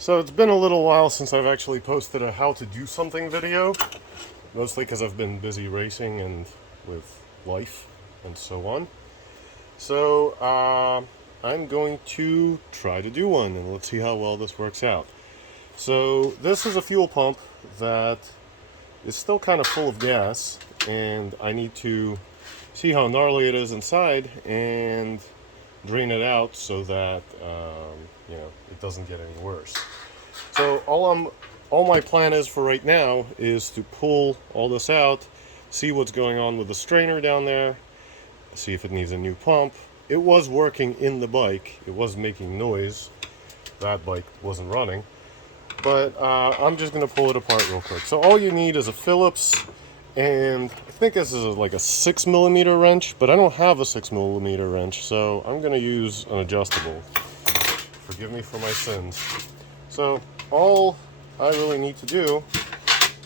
So it's been a little while since I've actually posted a how to do something video, mostly because I've been busy racing and with life and so on. So I'm going to try to do one, and let's see how well this works out. So this is a fuel pump that is still kind of full of gas, and I need to see how gnarly it is inside and drain it out so that it doesn't get any worse. So all my plan is for right now is to pull all this out, see what's going on with the strainer down there, see if it needs a new pump. It was working in the bike, it was making noise. That bike wasn't running, but I'm just gonna pull it apart real quick. So all you need is a Phillips, and I think this is like a 6mm wrench, but I don't have a 6mm wrench, so I'm gonna use an adjustable. Forgive me for my sins. So all I really need to do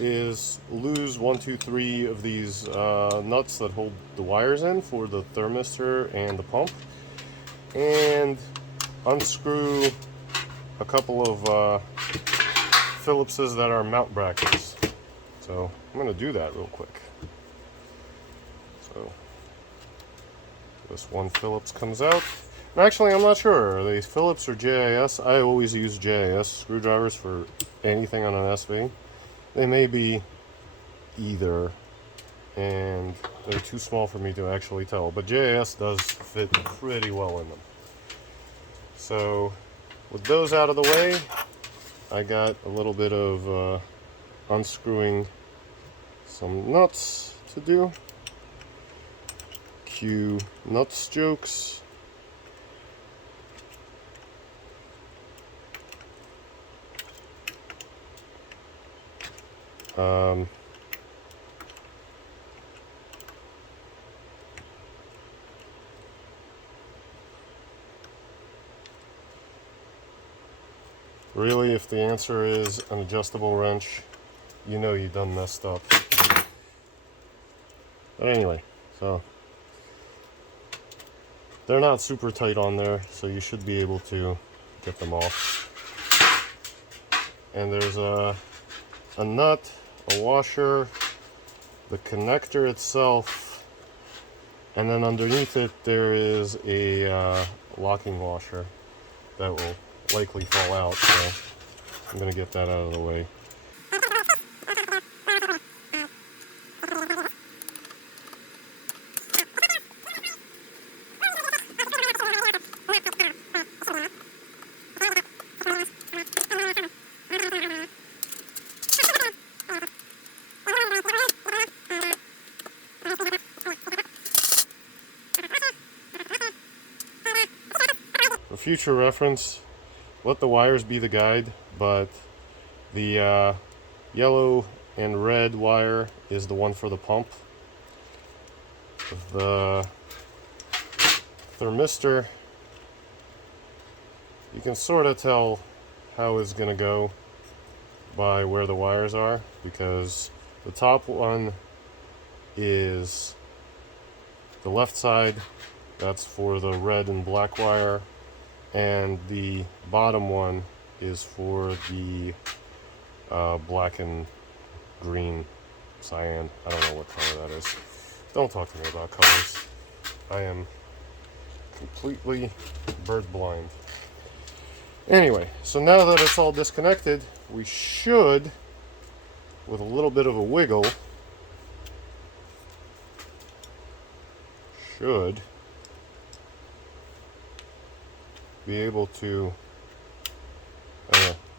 is lose 1, 2, 3 of these nuts that hold the wires in for the thermistor and the pump, and unscrew a couple of Phillipses that are mount brackets. So I'm going to do that real quick. So this one Phillips comes out. Actually, I'm not sure. Are they Phillips or JIS? I always use JIS screwdrivers for anything on an SV. They may be either, and they're too small for me to actually tell, but JIS does fit pretty well in them. So with those out of the way, I got a little bit of unscrewing some nuts to do. Cue nuts jokes. Really, if the answer is an adjustable wrench, you know you done messed up. But anyway, so they're not super tight on there, so you should be able to get them off. And there's a nut, a washer, the connector itself, and then underneath it there is a locking washer that will likely fall out, so I'm going to get that out of the way. For future reference, let the wires be the guide, but the yellow and red wire is the one for the pump. The thermistor, you can sort of tell how it's going to go by where the wires are, because the top one is the left side, that's for the red and black wire, and the bottom one is for the black and green cyan. I don't know what color that is. Don't talk to me about colors. I am completely bird blind. Anyway, so now that it's all disconnected, we should, with a little bit of a wiggle, be able to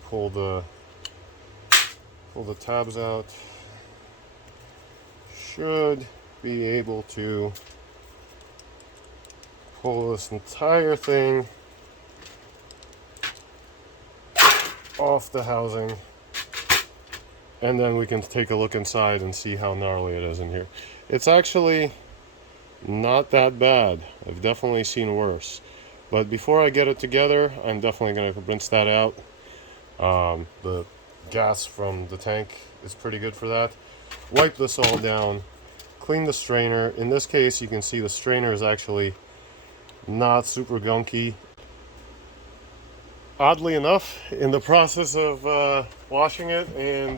pull the tabs out. Should be able to pull this entire thing off the housing, and then we can take a look inside and see how gnarly it is in here. It's actually not that bad. I've definitely seen worse. But before I get it together, I'm definitely going to rinse that out. The gas from the tank is pretty good for that. Wipe this all down, clean the strainer. In this case, you can see the strainer is actually not super gunky. Oddly enough, in the process of washing it and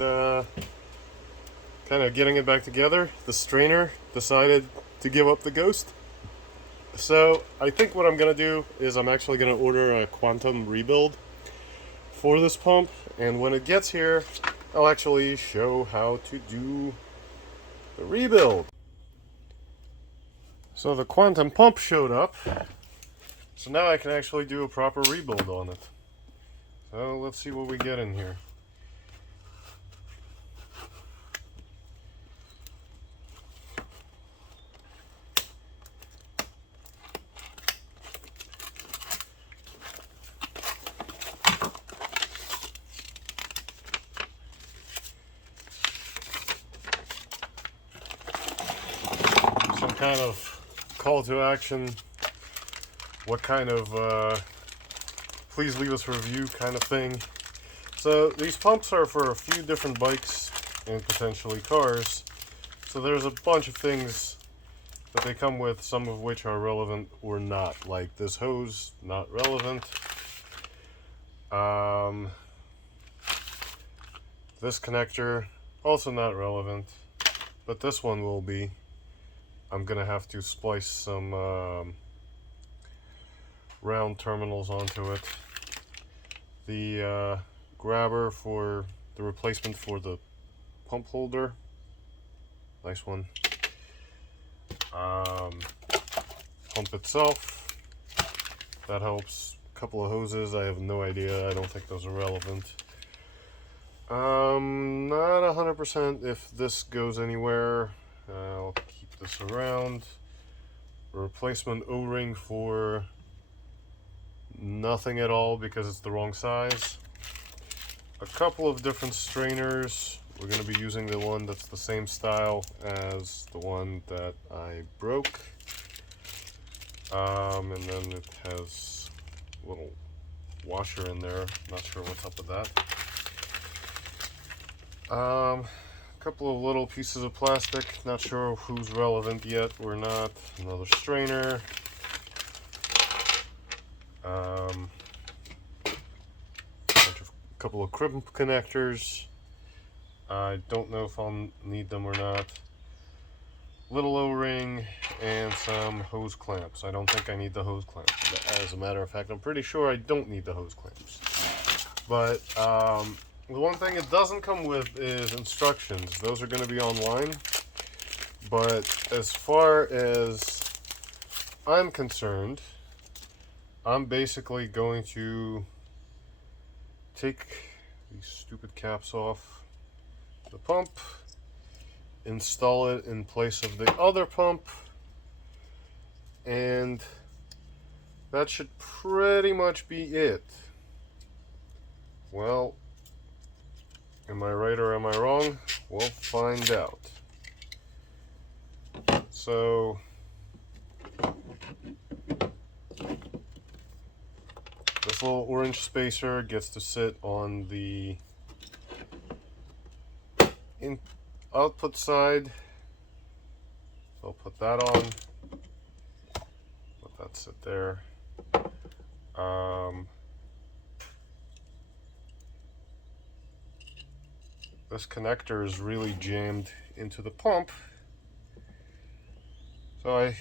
kind of getting it back together, the strainer decided to give up the ghost. So I think what I'm going to do is I'm actually going to order a quantum rebuild for this pump, and when it gets here, I'll actually show how to do the rebuild. So the quantum pump showed up, so now I can actually do a proper rebuild on it. So let's see what we get in here. Some kind of call to action. What kind of please leave us a review kind of thing. So these pumps are for a few different bikes and potentially cars. So there's a bunch of things that they come with, some of which are relevant or not. Like this hose, not relevant. This connector, also not relevant. But this one will be. I'm gonna have to splice some round terminals onto it. The grabber for the replacement for the pump holder, nice one. Pump itself, that helps. A couple of hoses, I have no idea, I don't think those are relevant. Not 100% if this goes anywhere. I'll keep this around. A replacement O-ring for nothing at all because it's the wrong size. A couple of different strainers. We're going to be using the one that's the same style as the one that I broke. And then it has a little washer in there. Not sure what's up with that. A couple of little pieces of plastic. Not sure who's relevant yet or not. Another strainer. Couple of crimp connectors. I don't know if I'll need them or not. Little O-ring and some hose clamps. I don't think I need the hose clamps. As a matter of fact, I'm pretty sure I don't need the hose clamps. But the one thing it doesn't come with is instructions. Those are going to be online. But as far as I'm concerned, I'm basically going to take these stupid caps off the pump, install it in place of the other pump, and that should pretty much be it. Well, am I right or am I wrong? We'll find out. So this little orange spacer gets to sit on the output side. So I'll put that on. Let that sit there. This connector is really jammed into the pump. So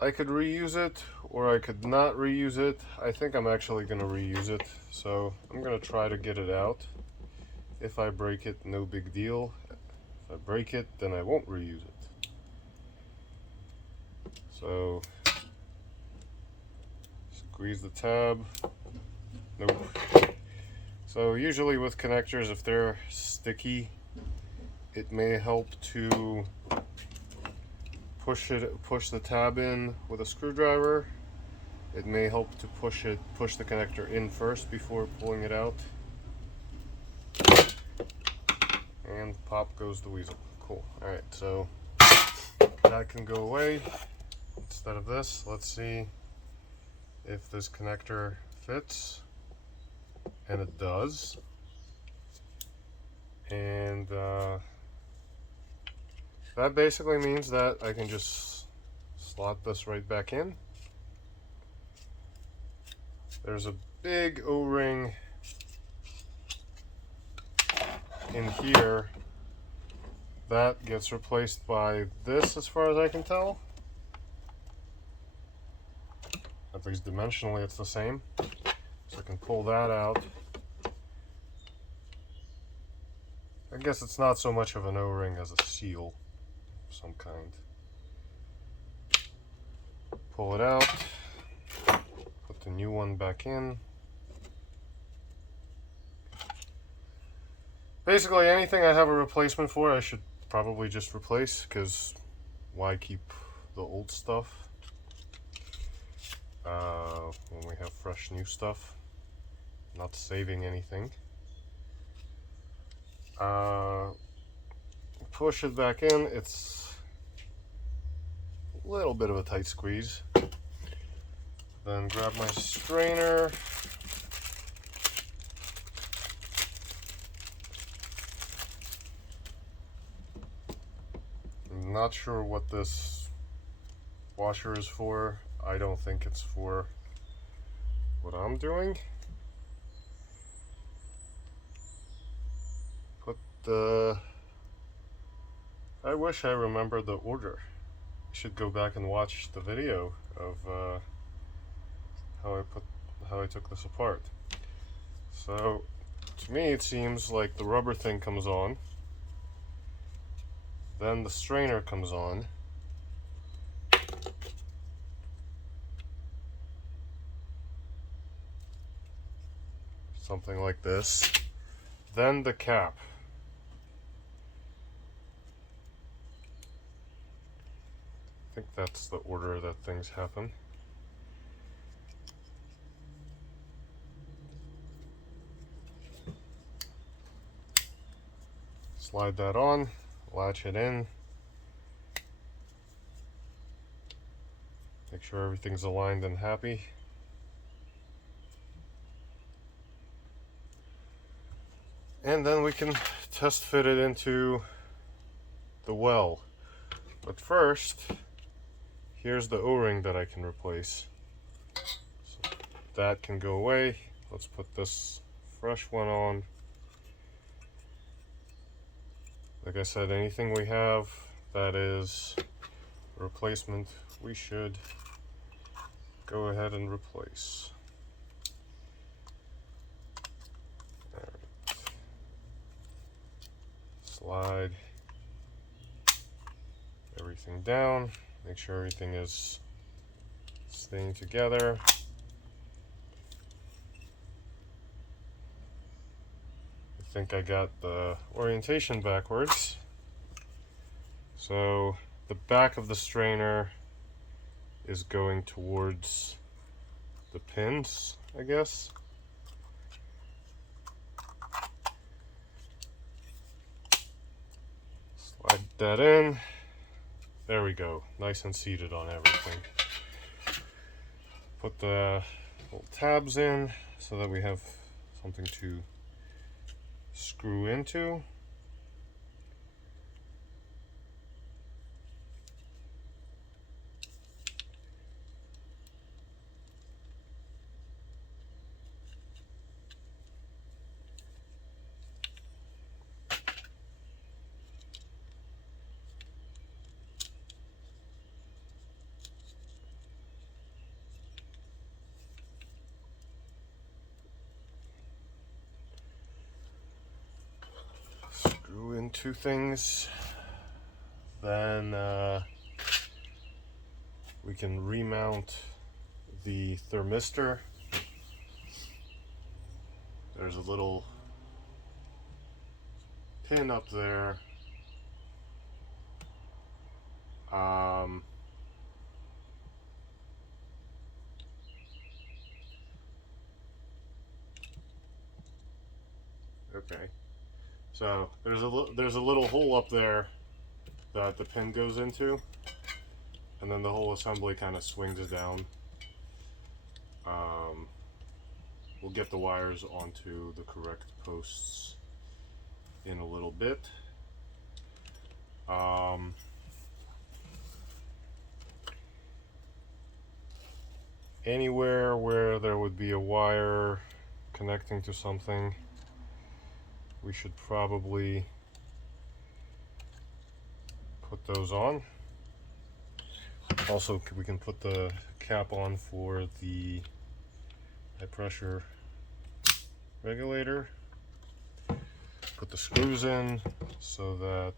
I could reuse it, or I could not reuse it. I think I'm actually going to reuse it, so I'm going to try to get it out. If I break it, no big deal. If I break it, then I won't reuse it. So, squeeze the tab. Nope. So usually with connectors, if they're sticky, it may help to push the tab in with a screwdriver. It may help to push the connector in first before pulling it out. And pop goes the weasel. Cool. Alright, so that can go away. Instead of this, let's see if this connector fits. And it does. And that basically means that I can just slot this right back in. there's a big O-ring in here that gets replaced by this, as far as I can tell. At least dimensionally it's the same. So I can pull that out. I guess it's not so much of an O-ring as a seal of some kind. Pull it out, put the new one back in. Basically anything I have a replacement for I should probably just replace, because why keep the old stuff when we have fresh new stuff? Not saving anything. Push it back in. It's a little bit of a tight squeeze. Then grab my strainer. I'm not sure what this washer is for. I don't think it's for what I'm doing. Put the... I wish I remembered the order. I should go back and watch the video of how I took this apart. So to me it seems like the rubber thing comes on, then the strainer comes on, something like this, then the cap. I think that's the order that things happen. Slide that on, latch it in, make sure everything's aligned and happy. And then we can test fit it into the well. But first, here's the O-ring that I can replace. So that can go away. Let's put this fresh one on. Like I said, anything we have that is a replacement, we should go ahead and replace. All right. Slide everything down, make sure everything is staying together. I think I got the orientation backwards. So the back of the strainer is going towards the pins, I guess. Slide that in. There we go, nice and seated on everything. Put the little tabs in so that we have something to screw into. Screw in two things, then we can remount the thermistor. There's a little pin up there. Okay. So there's a little hole up there that the pin goes into, and then the whole assembly kind of swings it down. We'll get the wires onto the correct posts in a little bit. anywhere where there would be a wire connecting to something, we should probably put those on. Also, we can put the cap on for the high pressure regulator. Put the screws in so that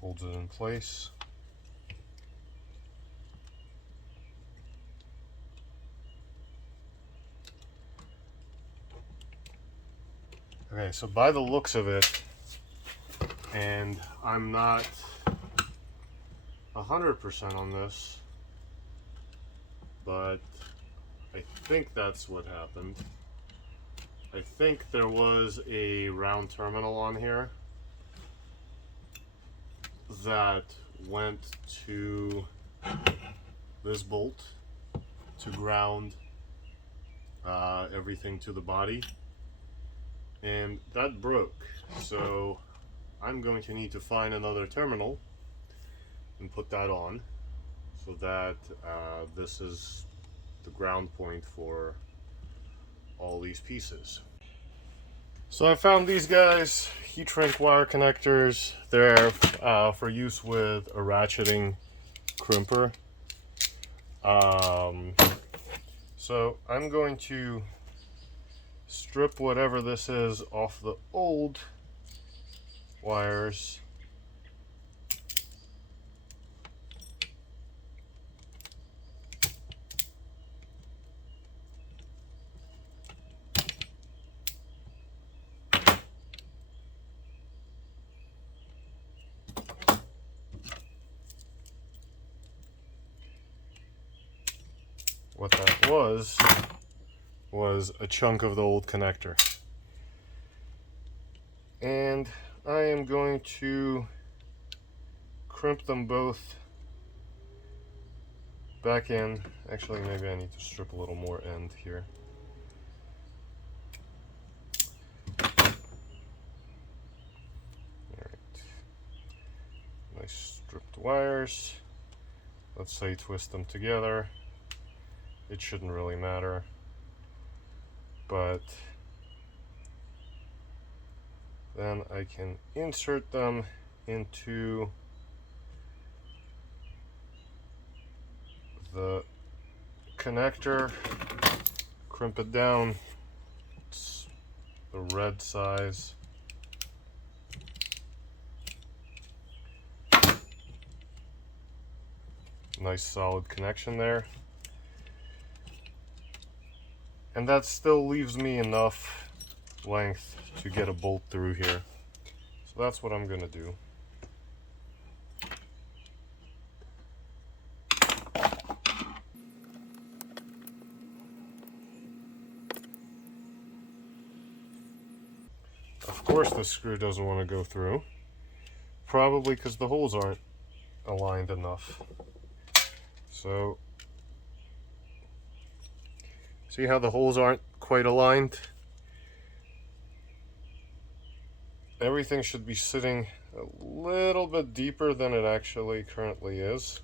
holds it in place. Okay, so by the looks of it, and I'm not 100% on this, but I think that's what happened. I think there was a round terminal on here that went to this bolt to ground everything to the body, and that broke. So I'm going to need to find another terminal and put that on so that this is the ground point for all these pieces. So I found these guys, heat shrink wire connectors. They're for use with a ratcheting crimper. So I'm going to strip whatever this is off the old wires. What that was a chunk of the old connector. And I am going to crimp them both back in. Actually, maybe I need to strip a little more end here. Alright. Nice stripped wires. Let's say twist them together. It shouldn't really matter, but then I can insert them into the connector, crimp it down. It's the red size. Nice solid connection there. And that still leaves me enough length to get a bolt through here. So that's what I'm going to do. Of course the screw doesn't want to go through. Probably because the holes aren't aligned enough. So see how the holes aren't quite aligned? Everything should be sitting a little bit deeper than it actually currently is.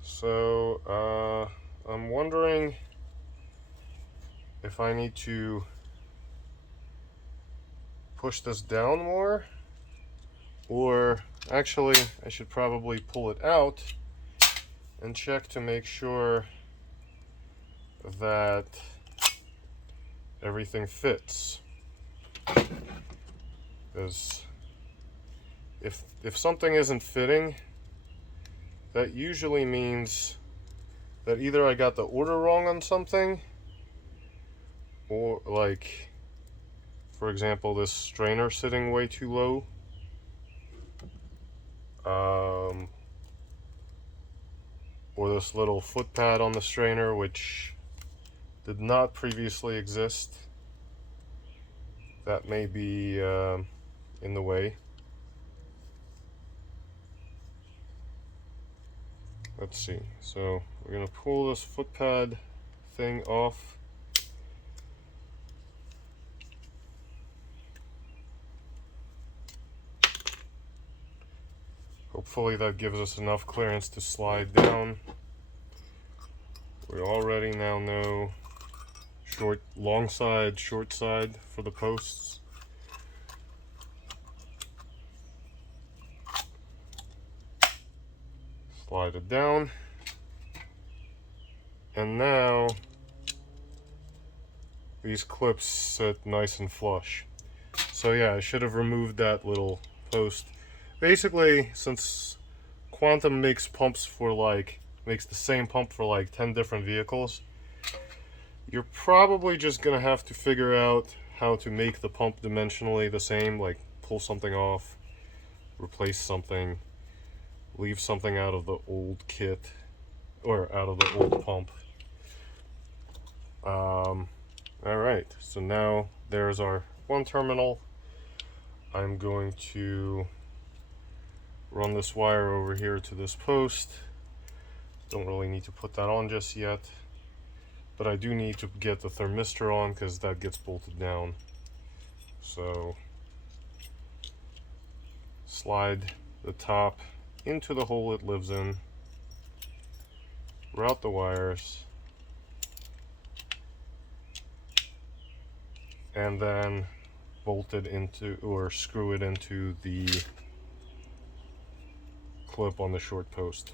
So I'm wondering if I need to push this down more, or actually I should probably pull it out and check to make sure that everything fits. Because if something isn't fitting, that usually means that either I got the order wrong on something, or like, for example, this strainer sitting way too low, or this little foot pad on the strainer which did not previously exist. That may be in the way. Let's see. So we're going to pull this foot pad thing off. Hopefully that gives us enough clearance to slide down. We already now know long side, short side for the posts. Slide it down. And now these clips sit nice and flush. So yeah, I should have removed that little post. Basically, since Quantum makes the same pump for like 10 different vehicles, you're probably just gonna have to figure out how to make the pump dimensionally the same, like pull something off, replace something, leave something out of the old kit, or out of the old pump. Alright, so now there's our one terminal. I'm going to run this wire over here to this post. Don't really need to put that on just yet, but I do need to get the thermistor on because that gets bolted down. So slide the top into the hole it lives in, route the wires, and then bolt it into, or screw it into the clip on the short post.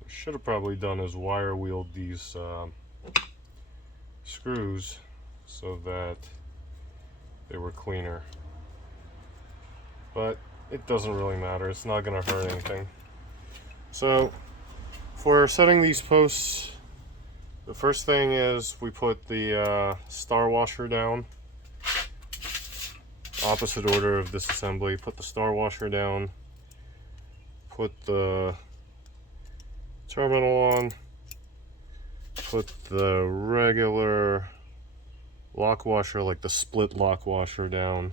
What I should have probably done is wire wheeled these screws so that they were cleaner, but it doesn't really matter. It's not going to hurt anything. So for setting these posts, the first thing is we put the star washer down. Opposite order of disassembly. Put the star washer down. Put the terminal on. Put the regular lock washer, like the split lock washer, down.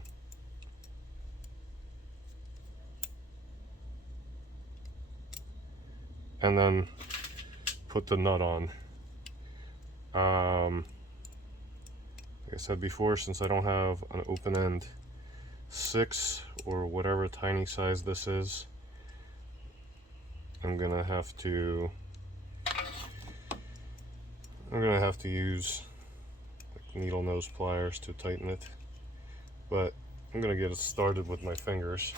And then put the nut on. Like I said before, since I don't have an open end 6 or whatever tiny size this is, I'm gonna have to use like needle nose pliers to tighten it, but I'm gonna get it started with my fingers.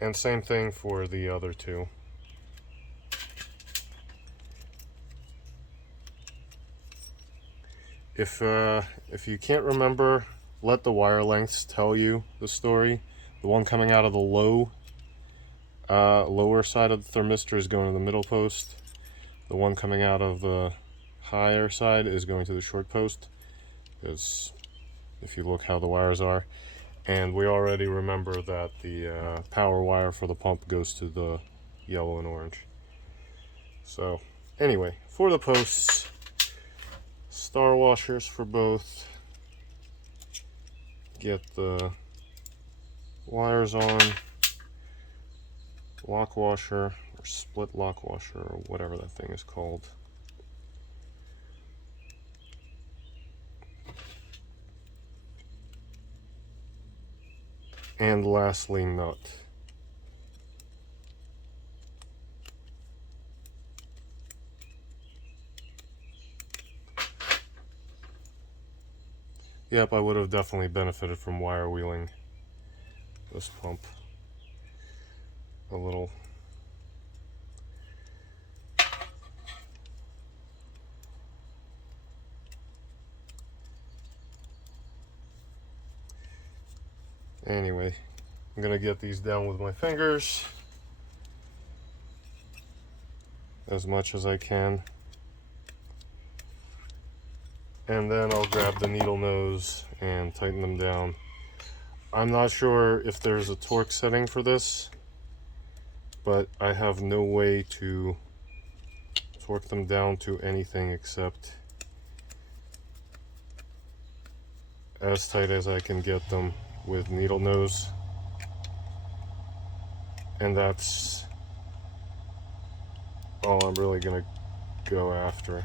And same thing for the other two. If you can't remember, let the wire lengths tell you the story. The one coming out of the lower side of the thermistor is going to the middle post. The one coming out of the higher side is going to the short post, because if you look how the wires are. And we already remember that the power wire for the pump goes to the yellow and orange. So anyway, for the posts, star washers for both. Get the wires on, lock washer, or split lock washer, or whatever that thing is called. And lastly, nut. Yep, I would have definitely benefited from wire wheeling this pump a little. Anyway, I'm gonna get these down with my fingers as much as I can. And then I'll grab the needle nose and tighten them down. I'm not sure if there's a torque setting for this, but I have no way to torque them down to anything except as tight as I can get them with needle nose. And that's all I'm really gonna go after.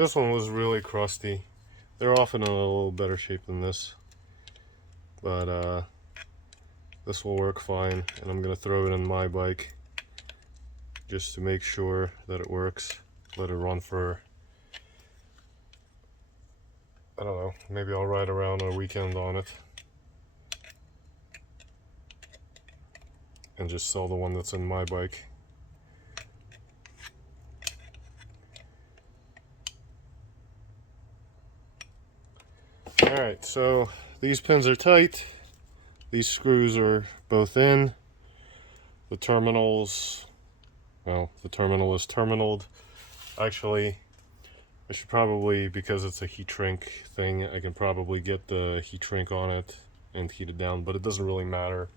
This one was really crusty. They're often in a little better shape than this, but this will work fine, and I'm gonna throw it in my bike just to make sure that it works. Let it run for, I don't know, maybe I'll ride around on a weekend on it and just sell the one that's in my bike. Alright, so these pins are tight. These screws are both in. The terminals, well, the terminal is terminaled. Actually, I should probably, because it's a heat shrink thing, I can probably get the heat shrink on it and heat it down, but it doesn't really matter.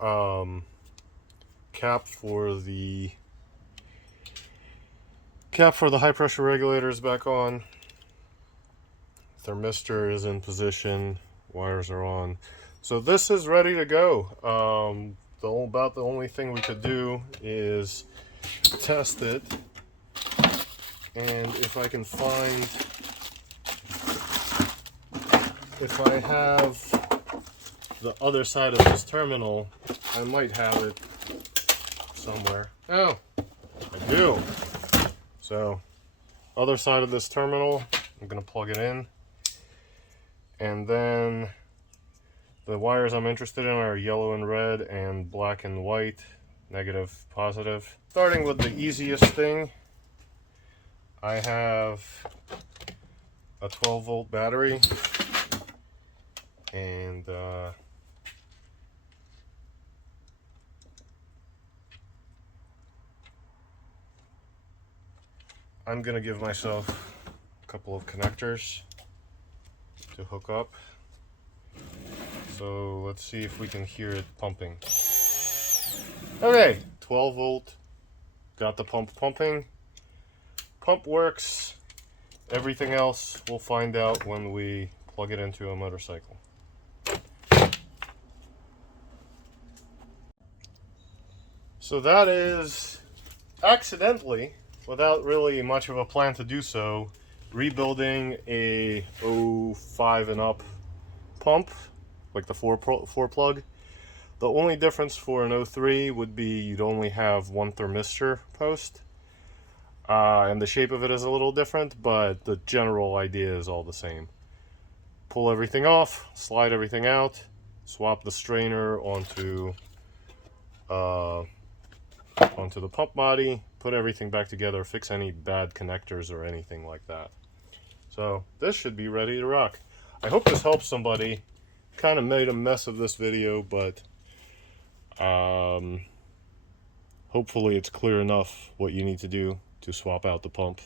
Cap for the high pressure regulator is back on. Thermistor is in position. Wires are on. So this is ready to go. About the only thing we could do is test it. And if I can find, if I have the other side of this terminal, I might have it somewhere. Oh, I do. So, other side of this terminal, I'm going to plug it in. And then the wires I'm interested in are yellow and red and black and white, negative, positive. Starting with the easiest thing, I have a 12-volt battery, and I'm gonna give myself a couple of connectors to hook up. So let's see if we can hear it pumping. Okay, 12 volt, got the pump pumping. Pump works. Everything else we'll find out when we plug it into a motorcycle. So that is accidentally, without really much of a plan to do so, rebuilding a 05 and up pump, like the 4 plug. The only difference for an 03 would be you'd only have one thermistor post, and the shape of it is a little different, but the general idea is all the same. Pull everything off, slide everything out, swap the strainer onto the pump body, put everything back together, fix any bad connectors or anything like that. So this should be ready to rock. I hope this helps somebody. Kind of made a mess of this video, but hopefully it's clear enough what you need to do to swap out the pump.